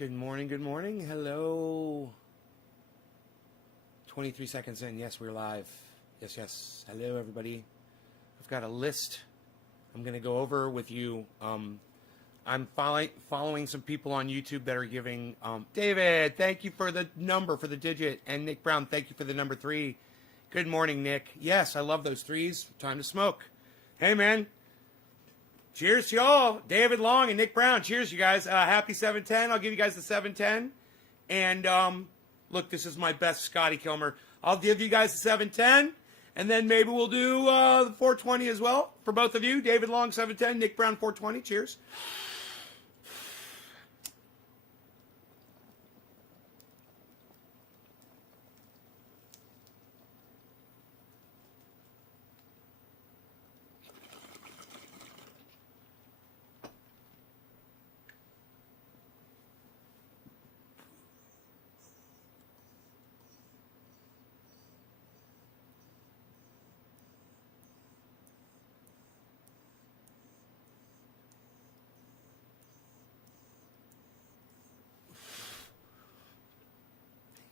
Good morning, good morning. Hello. 23 seconds in. Yes, we're live. Yes, yes. Hello, everybody. I've got a list I'm going to go over with you. I'm following some people on YouTube that are giving... David, thank you for the number, for the digit. And Nick Brown, thank you for the number 3. Good morning, Nick. Yes, I love those 3s. Time to smoke. Hey, man. Cheers to y'all. David Long and Nick Brown. Cheers, you guys. Happy 710. I'll give you guys the 710. And look, this is my best Scotty Kilmer. I'll give you guys the 710. And then maybe we'll do the 420 as well for both of you. David Long, 710. Nick Brown, 420. Cheers.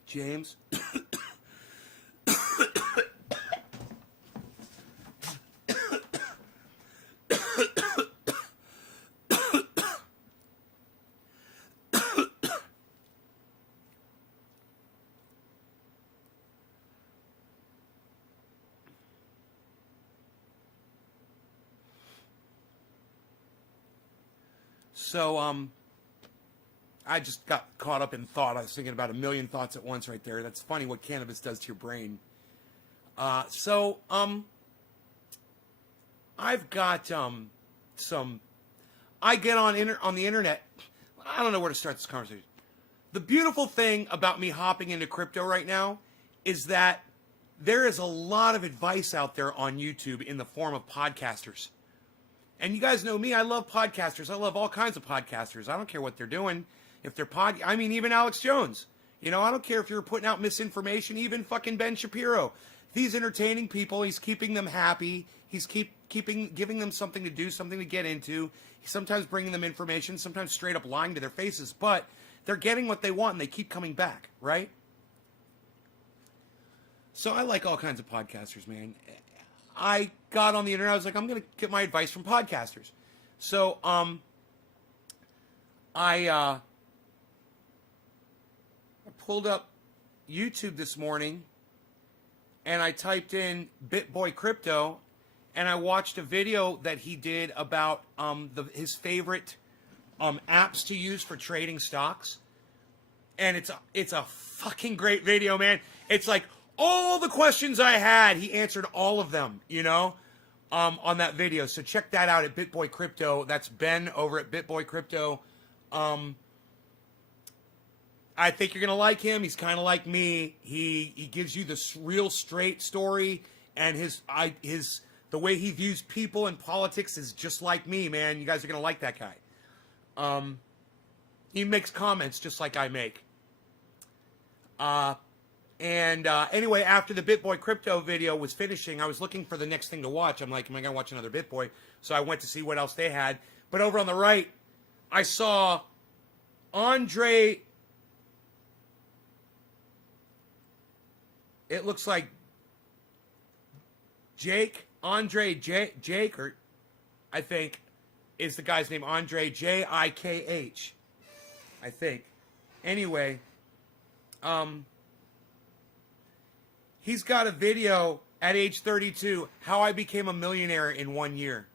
James. So, I just got caught up in thought. I was thinking about a million thoughts at once right there. That's funny what cannabis does to your brain. I've got some... I get on the internet. I don't know where to start this conversation. The beautiful thing about me hopping into crypto right now is that there is a lot of advice out there on YouTube in the form of podcasters. And you guys know me, I love podcasters. I love all kinds of podcasters. I don't care what they're doing. If they're even Alex Jones. You know, I don't care if you're putting out misinformation, even fucking Ben Shapiro. He's entertaining people. He's keeping them happy. He's giving them something to do, something to get into. He's sometimes bringing them information, sometimes straight up lying to their faces. But they're getting what they want, and they keep coming back, right? So I like all kinds of podcasters, man. I got on the internet. I was like, I'm going to get my advice from podcasters. So I pulled up YouTube this morning, and I typed in BitBoy Crypto, and I watched a video that he did about his favorite apps to use for trading stocks. And it's a fucking great video, man. It's like all the questions I had, he answered all of them, you know, on that video. So check that out at BitBoy Crypto. That's Ben over at BitBoy Crypto. I think you're going to like him. He's kind of like me. He gives you this real straight story, and the way he views people and politics is just like me, man. You guys are going to like that guy. He makes comments just like I make. Anyway, after the BitBoy Crypto video was finishing, I was looking for the next thing to watch. I'm like, am I going to watch another BitBoy? So I went to see what else they had. But over on the right, I saw Andrei. It looks like Andrei Jake, or I think is the guy's name, Andrei, Jikh, I think. Anyway, he's got a video at age 32, how I became a millionaire in 1 year.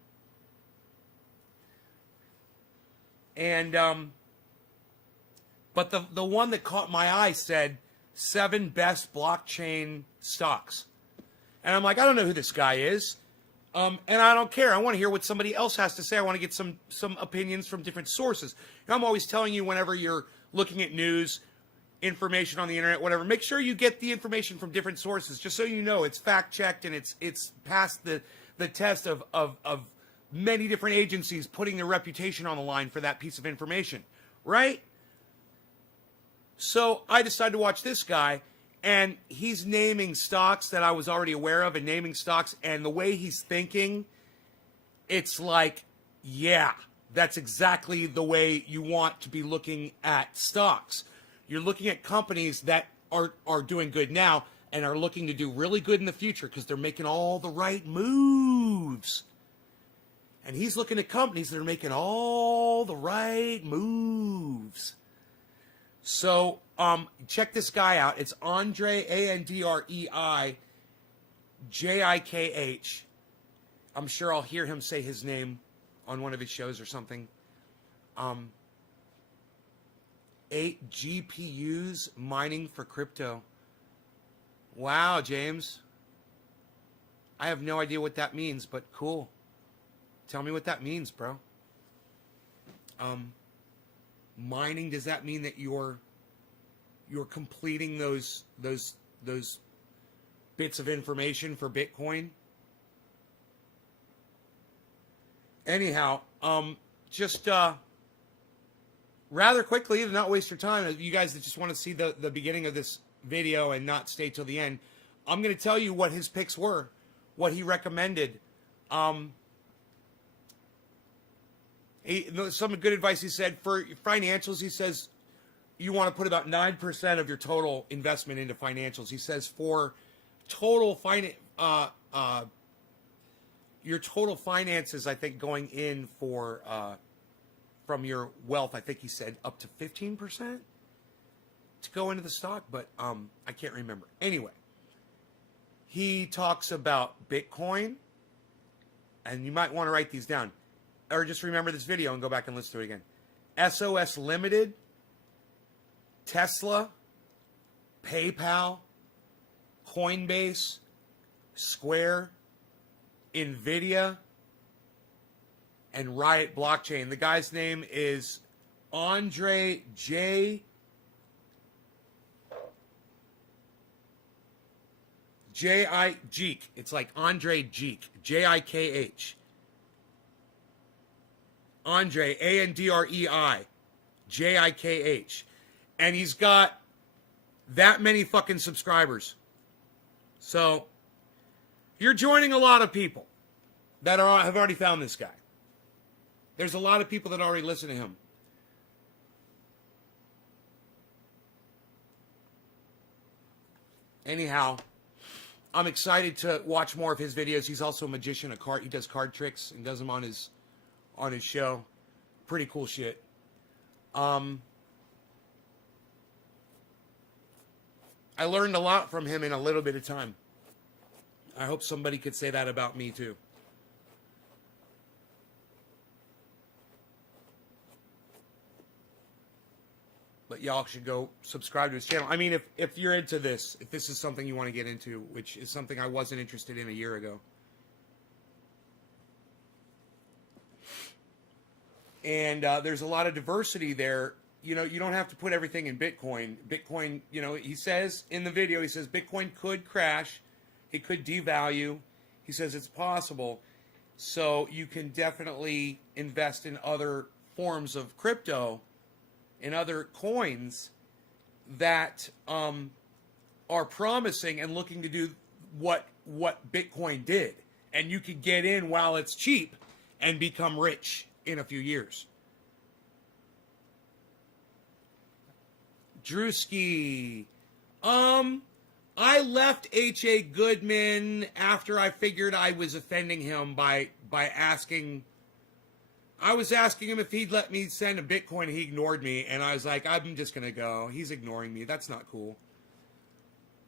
And, but the one that caught my eye said, 7 best blockchain stocks. And I'm like, I don't know who this guy is. And I don't care. I want to hear what somebody else has to say. I want to get some opinions from different sources. And I'm always telling you, whenever you're looking at news, information on the internet, whatever, make sure you get the information from different sources, just so you know it's fact-checked and it's passed the test of many different agencies putting their reputation on the line for that piece of information, right? So I decided to watch this guy, and he's naming stocks that I was already aware of, and naming stocks, and the way he's thinking, it's like, yeah, that's exactly the way you want to be looking at stocks. You're looking at companies that are doing good now and are looking to do really good in the future because they're making all the right moves. And he's looking at companies that are making all the right moves. So check this guy out. It's Andrei, Andrei Jikh. I'm sure I'll hear him say his name on one of his shows or something. 8 GPUs mining for crypto. Wow, James. I have no idea what that means, but cool. Tell me what that means, bro. Mining, does that mean that you're completing those bits of information for Bitcoin? Anyhow, just rather quickly, to not waste your time, you guys that just want to see the beginning of this video and not stay till the end, I'm going to tell you what his picks were, what he recommended. Some good advice he said for financials. He says you want to put about 9% of your total investment into financials. He says for total your total finances, I think going in for from your wealth, I think he said up to 15% to go into the stock, but I can't remember. Anyway, he talks about Bitcoin, and you might want to write these down, or just remember this video and go back and listen to it again. SOS Limited, Tesla, PayPal, Coinbase, Square, NVIDIA, and Riot Blockchain. The guy's name is Andrei Jikh. It's like Andrei Jikh. Jikh. Andrei, Andrei Jikh. And he's got that many fucking subscribers. So you're joining a lot of people that have already found this guy. There's a lot of people that already listen to him. Anyhow, I'm excited to watch more of his videos. He's also a magician, he does card tricks and does them on his show. Pretty cool shit. I learned a lot from him in a little bit of time. I hope somebody could say that about me too. But y'all should go subscribe to his channel. I mean, if you're into this, if this is something you want to get into, which is something I wasn't interested in a year ago. And there's a lot of diversity there. You know, you don't have to put everything in Bitcoin. Bitcoin, you know, he says in the video, he says Bitcoin could crash. It could devalue. He says it's possible. So you can definitely invest in other forms of crypto, in other coins that are promising and looking to do what Bitcoin did. And you could get in while it's cheap and become rich in a few years. Drewski. I left H.A. Goodman after I figured I was offending him by asking. I was asking him if he'd let me send a Bitcoin, and he ignored me, and I was like, I'm just gonna go. He's ignoring me. That's not cool.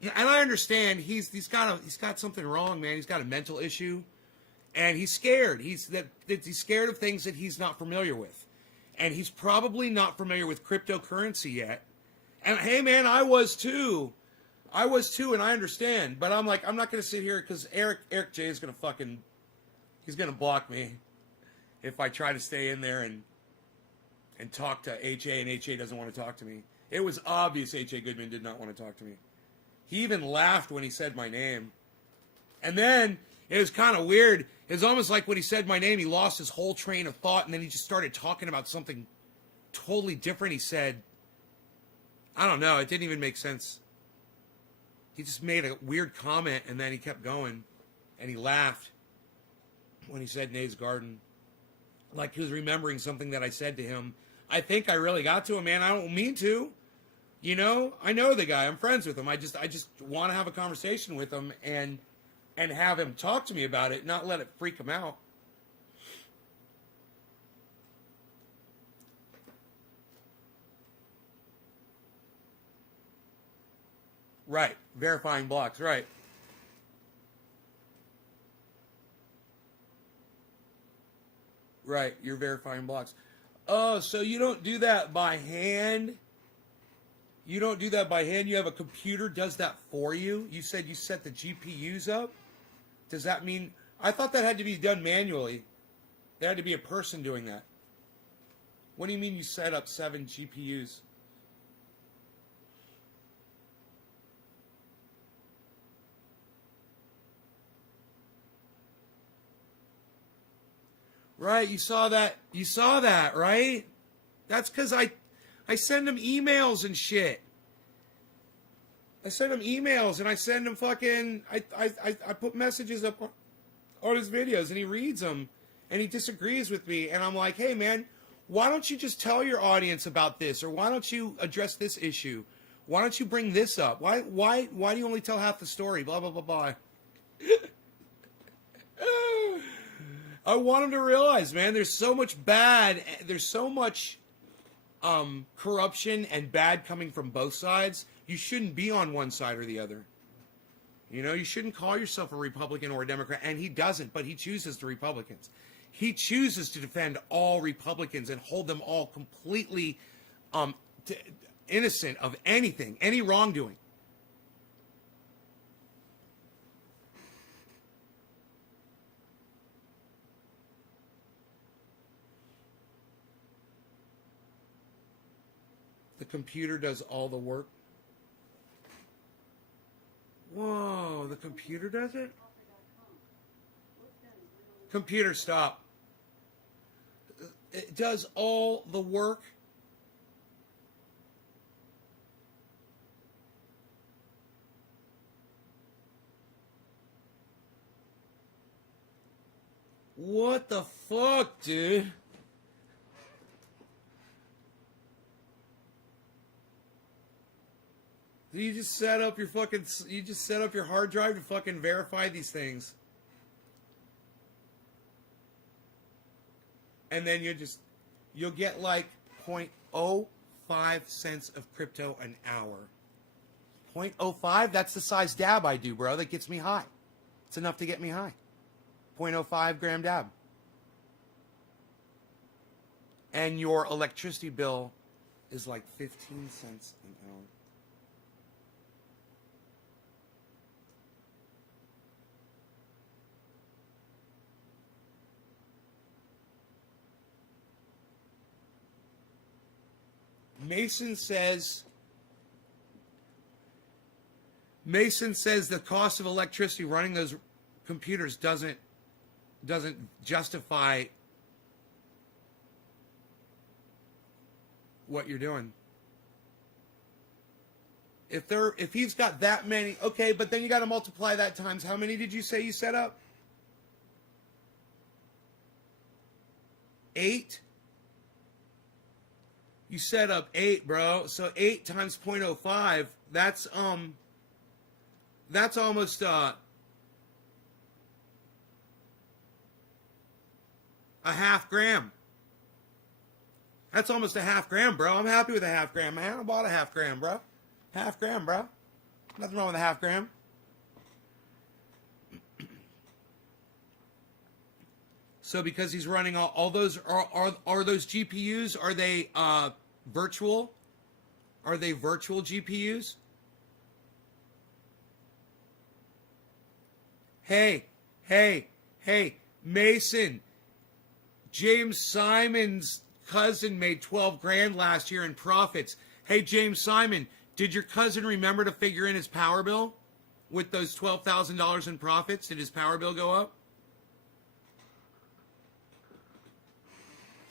Yeah, and I understand he's got something wrong, man. He's got a mental issue, and he's scared. He's scared of things that he's not familiar with, and he's probably not familiar with cryptocurrency yet. And hey, man, I was too, and I understand. But I'm like, I'm not gonna sit here because Eric J is gonna he's gonna block me if I try to stay in there and talk to H.A. and H.A. doesn't want to talk to me. It was obvious H.A. Goodman did not want to talk to me. He even laughed when he said my name. And then it was kind of weird. It was almost like when he said my name, he lost his whole train of thought, and then he just started talking about something totally different. He said, I don't know, it didn't even make sense. He just made a weird comment, and then he kept going, and he laughed when he said Nate's Garden. Like he was remembering something that I said to him. I think I really got to him, man. I don't mean to. You know, I know the guy. I'm friends with him. I just want to have a conversation with him and have him talk to me about it, not let it freak him out. Right. Verifying blocks. Right. Right. You're verifying blocks. Oh, so you don't do that by hand? You don't do that by hand? You have a computer does that for you? You said you set the GPUs up? Does that mean... I thought that had to be done manually. There had to be a person doing that. What do you mean you set up 7 GPUs? Right, you saw that. You saw that, right? That's because I send him emails and shit. I send him emails and I send him fucking... I put messages up on his videos and he reads them and he disagrees with me. And I'm like, hey, man, why don't you just tell your audience about this? Or why don't you address this issue? Why don't you bring this up? Why do you only tell half the story? Blah, blah, blah, blah. I want him to realize, man, there's so much corruption and bad coming from both sides. You shouldn't be on one side or the other. You know, you shouldn't call yourself a Republican or a Democrat, and he doesn't, but he chooses the Republicans. He chooses to defend all Republicans and hold them all completely innocent of anything, any wrongdoing. The computer does all the work. Whoa, the computer does it? Computer, stop. It does all the work. What the fuck, dude? You just set up your hard drive to fucking verify these things. And then you'll get like 0.05 cents of crypto an hour. 0.05, that's the size dab I do, bro. That gets me high. It's enough to get me high. 0.05 gram dab. And your electricity bill is like 15 cents an hour. Mason says the cost of electricity running those computers doesn't justify what you're doing. If he's got that many, okay, but then you got to multiply that times how many did you say you set up? 8? You set up 8, bro. So 8 times 0.05, that's almost a half gram. That's almost a half gram, bro. I'm happy with a half gram, man. I bought a half gram, bro. Half gram, bro. Nothing wrong with a half gram. So because he's running all those, are those GPUs, are they virtual? Are they virtual GPUs? Hey, Mason. James Simon's cousin made 12 grand last year in profits. Hey, James Simon, did your cousin remember to figure in his power bill with those $12,000 in profits? Did his power bill go up?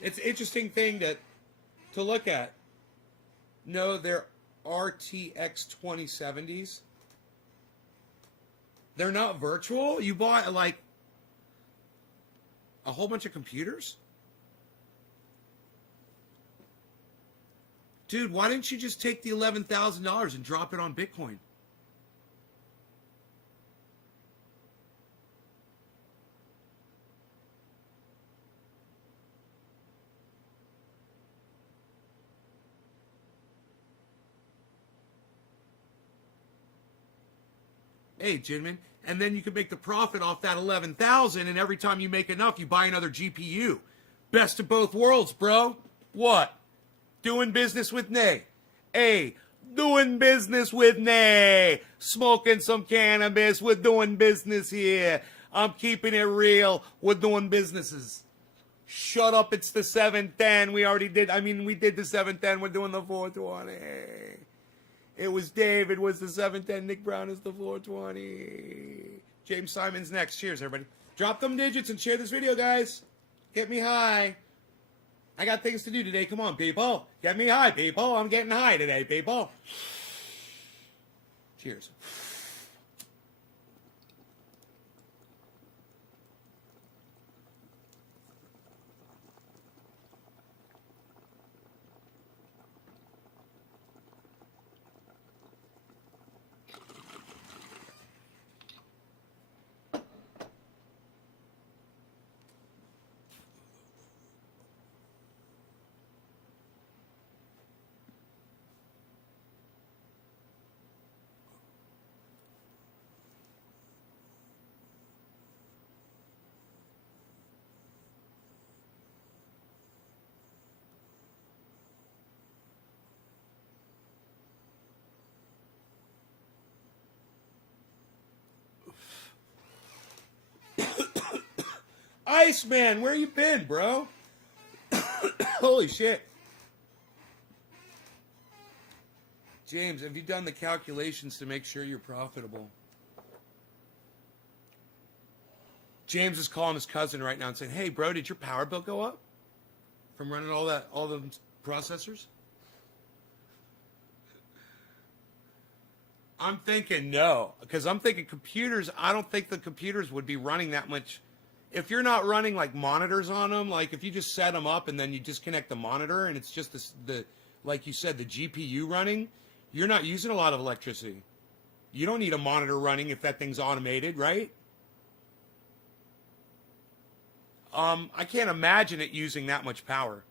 It's an interesting thing to look at. No, they're RTX 2070s. They're not virtual. You bought like a whole bunch of computers? Dude, why didn't you just take the $11,000 and drop it on Bitcoin? Hey, gentlemen, and then you can make the profit off that 11,000, and every time you make enough, you buy another GPU. Best of both worlds, bro. What? Doing business with Nay. Hey, doing business with Nay. Smoking some cannabis. We're doing business here. I'm keeping it real. We're doing businesses. Shut up, it's the 710. We already did. We did the 710. We're doing the 420. It was Dave. It was the 710. Nick Brown is the 420. James Simon's next. Cheers, everybody. Drop them digits and share this video, guys. Get me high. I got things to do today. Come on, people. Get me high, people. I'm getting high today, people. Cheers. Iceman, where you been, bro? Holy shit. James, have you done the calculations to make sure you're profitable? James is calling his cousin right now and saying, hey, bro, did your power bill go up from running all the processors? I'm thinking no, because I'm thinking computers, I don't think the computers would be running that much. If you're not running like monitors on them, like if you just set them up and then you disconnect the monitor and it's just the like you said, the GPU running, you're not using a lot of electricity. You don't need a monitor running if that thing's automated, right? I can't imagine it using that much power.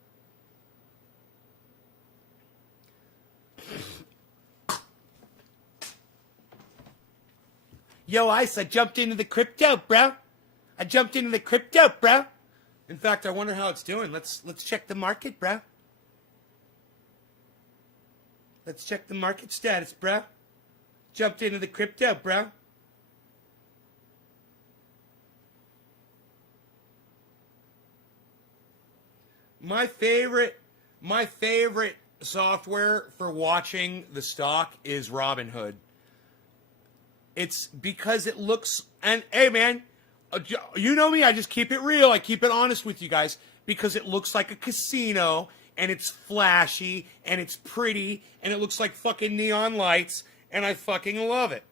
Yo, Ice, I jumped into the crypto, bro. In fact, I wonder how it's doing. Let's check the market, bro. Let's check the market status, bro. Jumped into the crypto, bro. My favorite software for watching the stock is Robinhood. It's because it looks, and hey man, you know me, I just keep it real. I keep it honest with you guys because it looks like a casino and it's flashy and it's pretty and it looks like fucking neon lights and I fucking love it.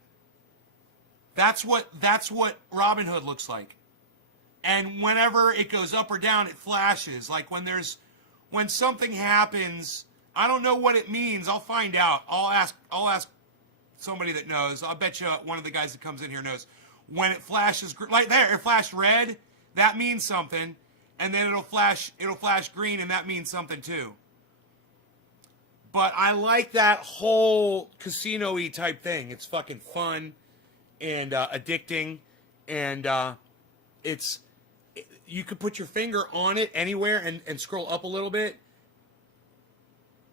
That's what Robinhood looks like. And whenever it goes up or down, it flashes. Like when something happens, I don't know what it means. I'll find out. I'll ask somebody that knows. I'll bet you one of the guys that comes in here knows. When it flashes, like there, it flashed red, that means something. And then it'll flash green, and that means something too. But I like that whole casino-y type thing. It's fucking fun and addicting. And you could put your finger on it anywhere and scroll up a little bit.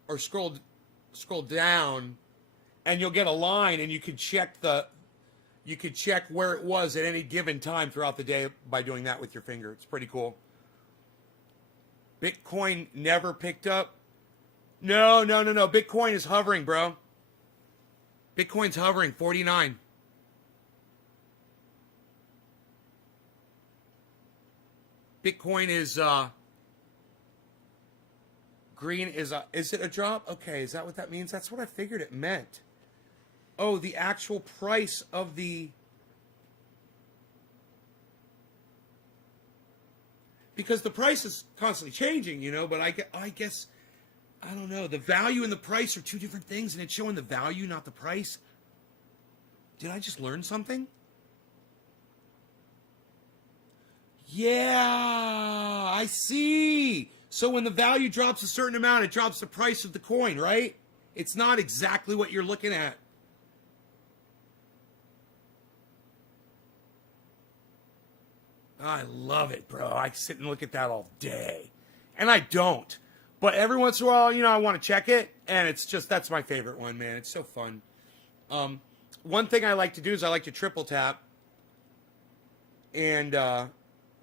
Or scroll down. And you'll get a line, and you could check where it was at any given time throughout the day by doing that with your finger. It's pretty cool. Bitcoin never picked up. No. Bitcoin is hovering, bro. Bitcoin's hovering, 49. Bitcoin is green is it a drop? Okay, is that what that means? That's what I figured it meant. Oh, the actual price of the... Because the price is constantly changing, but I guess I don't know. The value and the price are two different things, and it's showing the value, not the price. Did I just learn something? Yeah, I see. So when the value drops a certain amount, it drops the price of the coin, right? It's not exactly what you're looking at. I love it, bro. I sit and look at that all day. And I don't. But every once in a while, I want to check it. And it's just, that's my favorite one, man. It's so fun. One thing I like to do is I like to triple tap and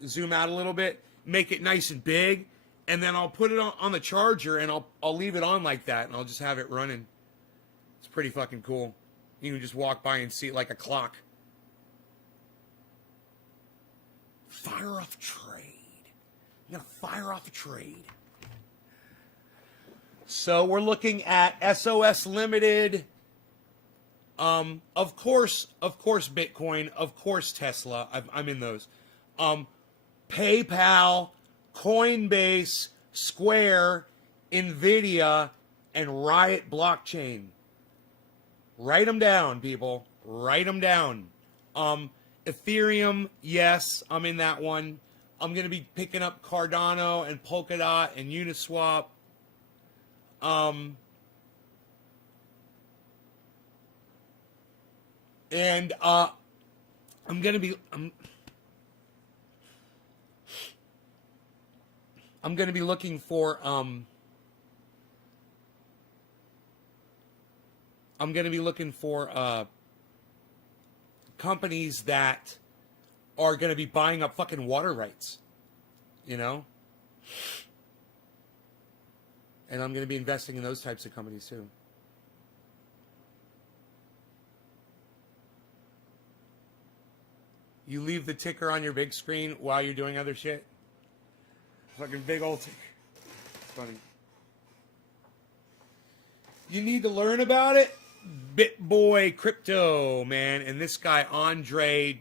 zoom out a little bit, make it nice and big, and then I'll put it on the charger and I'll leave it on like that and I'll just have it running. It's pretty fucking cool. You can just walk by and see it like a clock. Fire off trade. I'm gonna fire off a trade. So we're looking at SOS Limited. Of course, Bitcoin. Of course, Tesla. I'm in those. PayPal, Coinbase, Square, Nvidia, and Riot Blockchain. Write them down, people. Write them down. Ethereum, yes, I'm in that one. I'm going to be picking up Cardano and Polkadot and Uniswap. And I'm going to be looking for companies that are going to be buying up fucking water rights, And I'm going to be investing in those types of companies too. You leave the ticker on your big screen while you're doing other shit. Fucking big old ticker. It's funny. You need to learn about it? BitBoy Crypto, man. And this guy, Andrei,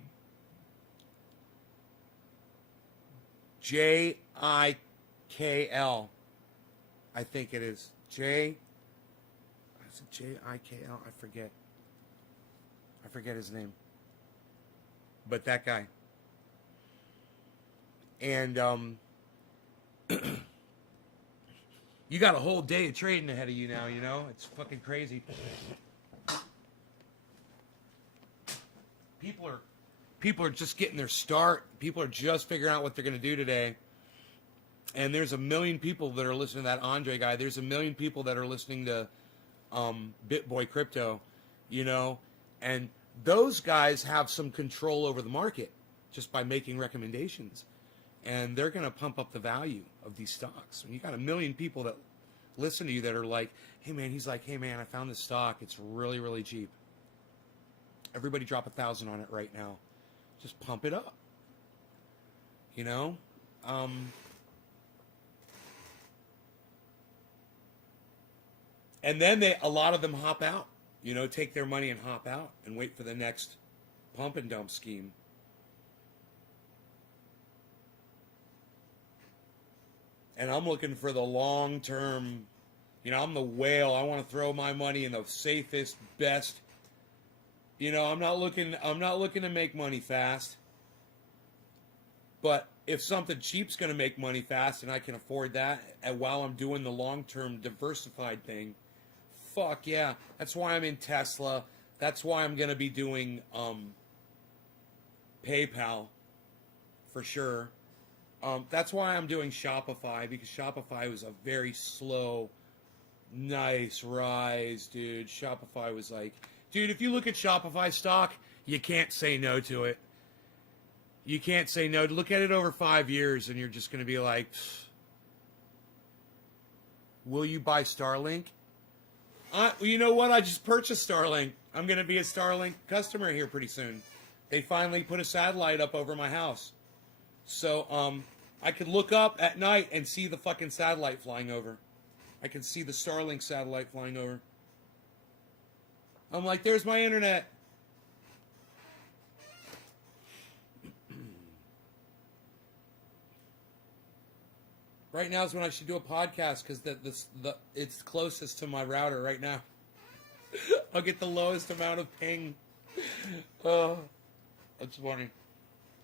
Jikl, I think it is. Is it Jikl? I forget. I forget his name. But that guy. And you got a whole day of trading ahead of you now, It's fucking crazy. People are just getting their start. People are just figuring out what they're going to do today. And there's a million people that are listening to that Andrei guy. There's a million people that are listening to BitBoy Crypto, And those guys have some control over the market just by making recommendations. And they're going to pump up the value of these stocks. When you got a million people that listen to you that are like, hey, man, he's like, hey, man, I found this stock. It's really, really cheap. Everybody drop 1,000 on it right now. Just pump it up. And then a lot of them hop out. Take their money and hop out and wait for the next pump and dump scheme. And I'm looking for the long term. I'm the whale. I want to throw my money in the safest, best. I'm not looking to make money fast. But if something cheap's going to make money fast and I can afford that, and while I'm doing the long term diversified thing, fuck yeah. That's why I'm in Tesla. That's why I'm going to be doing PayPal for sure. That's why I'm doing Shopify, because Shopify was a very slow, nice rise, dude. Shopify was like, dude, if you look at Shopify stock, you can't say no to it. You can't say no. Look at it over 5 years, and you're just going to be like, will you buy Starlink? You know what? I just purchased Starlink. I'm going to be a Starlink customer here pretty soon. They finally put a satellite up over my house. So I could look up at night and see the fucking satellite flying over. I can see the Starlink satellite flying over. I'm like, there's my internet. Right now is when I should do a podcast because it's closest to my router right now. I'll get the lowest amount of ping. Oh, that's funny.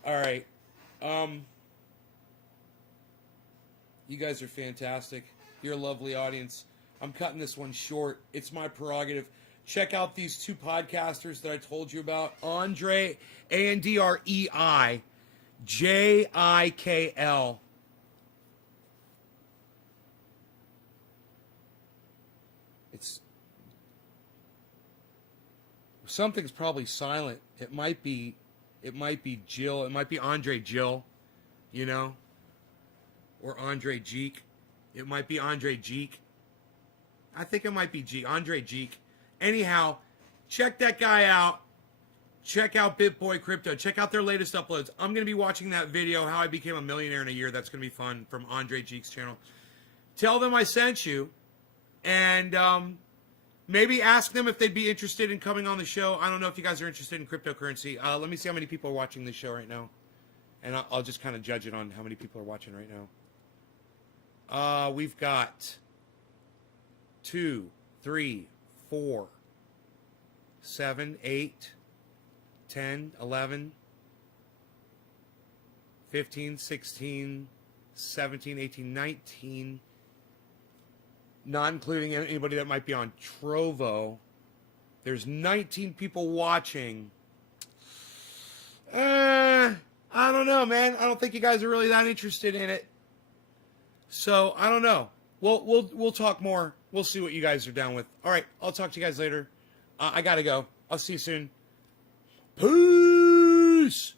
All right. You guys are fantastic. You're a lovely audience. I'm cutting this one short. It's my prerogative. Check out these two podcasters that I told you about. Andrei, Andrei Jikl. It's something's probably silent. It might be Jill. It might be Andrei Jill, you know, or Andrei Jeek. It might be Andrei Jeek. I think it might be Andrei Jeek. Anyhow, check that guy out. Check out BitBoy Crypto. Check out their latest uploads. I'm going to be watching that video, How I Became a Millionaire in a Year. That's going to be fun, from Andrei Jeek's channel. Tell them I sent you. And maybe ask them if they'd be interested in coming on the show. I don't know if you guys are interested in cryptocurrency. Let me see how many people are watching this show right now. And I'll just kind of judge it on how many people are watching right now. We've got 2, 3, 4, 7, 8, 10, 11, 15, 16, 17, 18, 19, not including anybody that might be on Trovo. There's 19 people watching. I don't know, man. I don't think you guys are really that interested in it. So, I don't know. We'll talk more. We'll see what you guys are down with. All right, I'll talk to you guys later. I gotta go. I'll see you soon. Peace!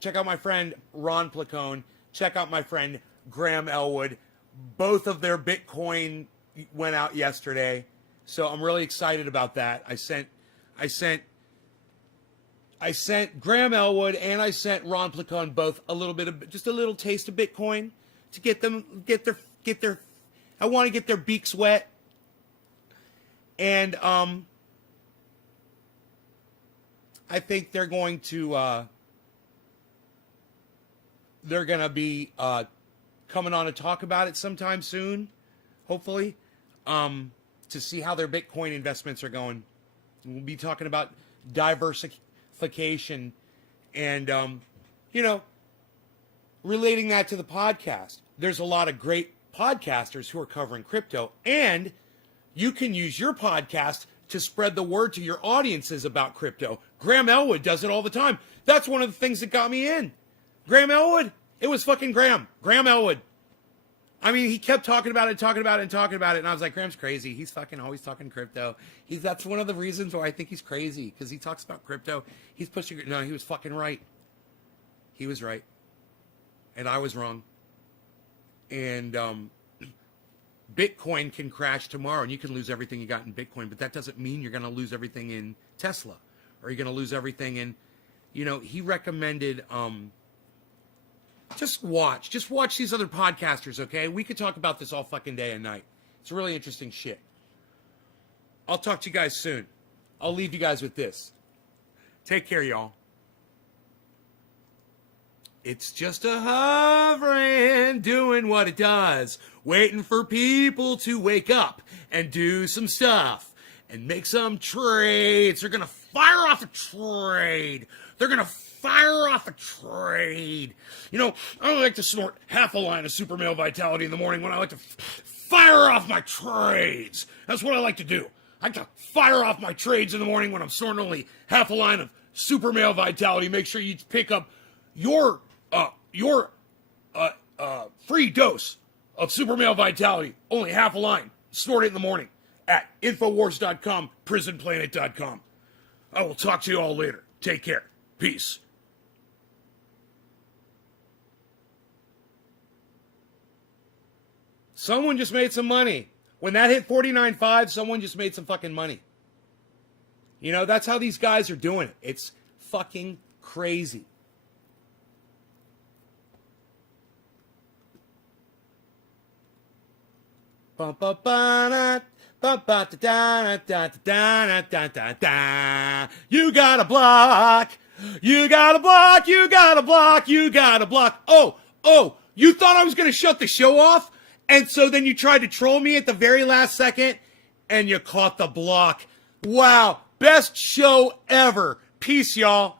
Check out my friend Ron Placone. Check out my friend Graham Elwood. Both of their Bitcoin went out yesterday, so I'm really excited about that. I sent Graham Elwood and I sent Ron Placone both a little bit of, just a little taste of Bitcoin to get their I want to get their beaks wet. And I think they're going to be coming on to talk about it sometime soon, hopefully, to see how their Bitcoin investments are going. We'll be talking about diversification and, relating that to the podcast. There's a lot of great podcasters who are covering crypto, and you can use your podcast to spread the word to your audiences about crypto. Graham Elwood does it all the time. That's one of the things that got me in. Graham Elwood. It was fucking Graham Elwood. I mean, he kept talking about it, and I was like, Graham's crazy. He's fucking always talking crypto. That's one of the reasons why I think he's crazy, because he talks about crypto. He's pushing it. No, he was fucking right. He was right. And I was wrong. And Bitcoin can crash tomorrow, and you can lose everything you got in Bitcoin, but that doesn't mean you're going to lose everything in Tesla, or you're going to lose everything in, he recommended... Just watch these other podcasters, okay? We could talk about this all fucking day and night. It's really interesting shit. I'll talk to you guys soon. I'll leave you guys with this. Take care, y'all. It's just a hovering, doing what it does, waiting for people to wake up and do some stuff and make some trades. They're going to fire off a trade. They're going to fire off a trade. I don't like to snort half a line of Super Male Vitality in the morning when I like to fire off my trades. That's what I like to do. I like to fire off my trades in the morning when I'm snorting only half a line of Super Male Vitality. Make sure you pick up your free dose of Super Male Vitality, only half a line. Snort it in the morning at Infowars.com, PrisonPlanet.com. I will talk to you all later. Take care. Peace. Someone just made some money. When that hit 49.5, someone just made some fucking money. That's how these guys are doing it. It's fucking crazy. You gotta block. You gotta block. You gotta block. You gotta block. Oh, You thought I was going to shut the show off, and so then you tried to troll me at the very last second, and you caught the block. Wow, best show ever. Peace, y'all.